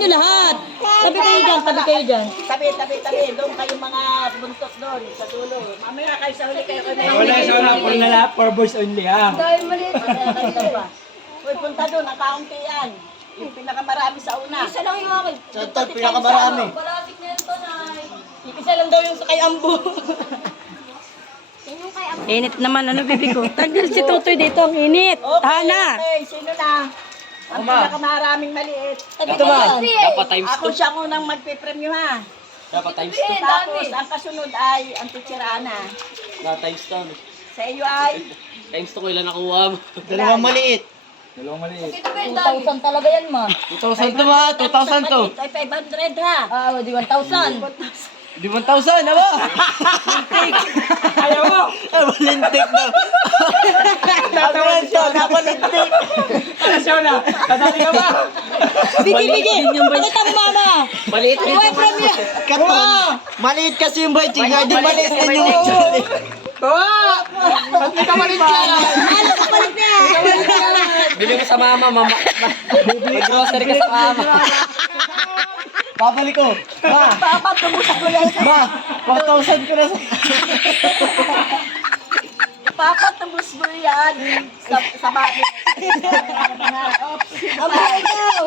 nyo lahat. Tabi kayo dyan, tabi kayo dyan. Tabi. Doon kayo mga buntot doon sa dulo. Mamaya kayo sa huli kayo. Wala sa una, for na lahat, for boys only ha. Uy, punta doon, ang kaunti yan. Yung pinakamarami sa una. Isa lang yung akin. Sa ito, pinakamarami. Palapit na yun to, Nay. Isa lang daw yung sa kay Ambo. Init naman, ano bibi ko? Tagal si Tutoy dito, ang init. Hana. Okay, sino na? Ang pinakamaraming maliit. Ito ba? Dapat times Ako siya unang magpipremyo ha. Dapat times Tapos, ang kasunod ay ang Tichirana. times 2. Sa iyo ay Times 2 ko ilan nakuha mo? Dalawang maliit. 2,000 talaga yan, ma. 2,000 to ma, 2,000 to. ay 500 ha. Ah, di 1,000. Di 1,000, ano? Ayaw mo! Malintik daw. Napalintik, napalintik. Kasyaw na! Kasali ka ba? Bigi. Pakita mo, mama. Maliit din. Uy, premium. Katon. Maliit kasi yung boy, ching. Di maliit din yung actually. Ba't may kamalit ka? Ano sa palit niya? Bili mo sa mama, mama. Mag-grocery ka sa mama. Babalik ko. Ma, Papa, tumusok ko yan. ma, 4,000 ko na sa... Papa, tumus mo yan. Sa bakit.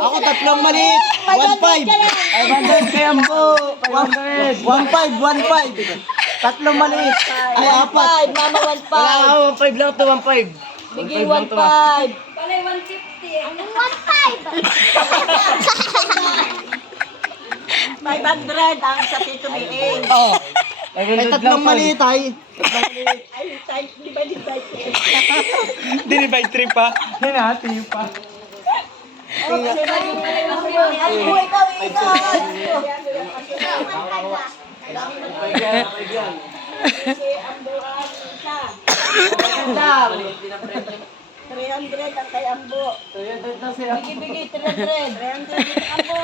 Ako tatlong maliit. 1,500. 500 kaya mo. 1,500. 1,500. Tatlong maliit. Ay, apat. 1,500, mama 1,500. Wala ako, 1,500 lang to, 1,500. Bigi 1,500. Palay 150. Anong 1.5? 500 ang sa Tito Miing. Oo. Ay, tatlong maliit ay. Ay, type, di ba di type? Dinivide 3 pa. Hinati pa. Ay, ikaw. Si Ambo ang isa. 300 ang kay Ambo. Bigi, 300. 300 ang Ambo.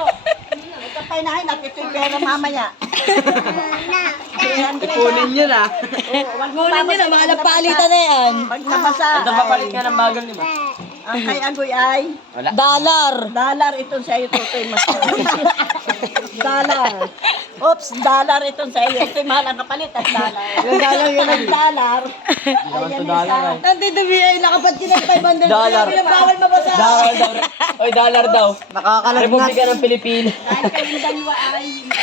Ito pa inahin natin ito yung pera mamaya. 300 Ipunin nyo na. Kunin nyo na, mga napalitan na yan. Pag nabasa, Ito papalit nga ng bagal ni ma. ang kay Agoy ay Dollar. itong sa iyo, Tutoy. Dollar. Oops, dollar itong sa iyo. Ito'y mahal ang kapalit at dollar. Yung dollar yun Ang dollar. Ayan isa. Nandito ay nakapat ka ng 500. Dollar. Bawal mabasa. Dollar daw. Oy, dollar daw. Nakakalagnas. Republika ng Pilipinas. Dahil kayong dalawa ay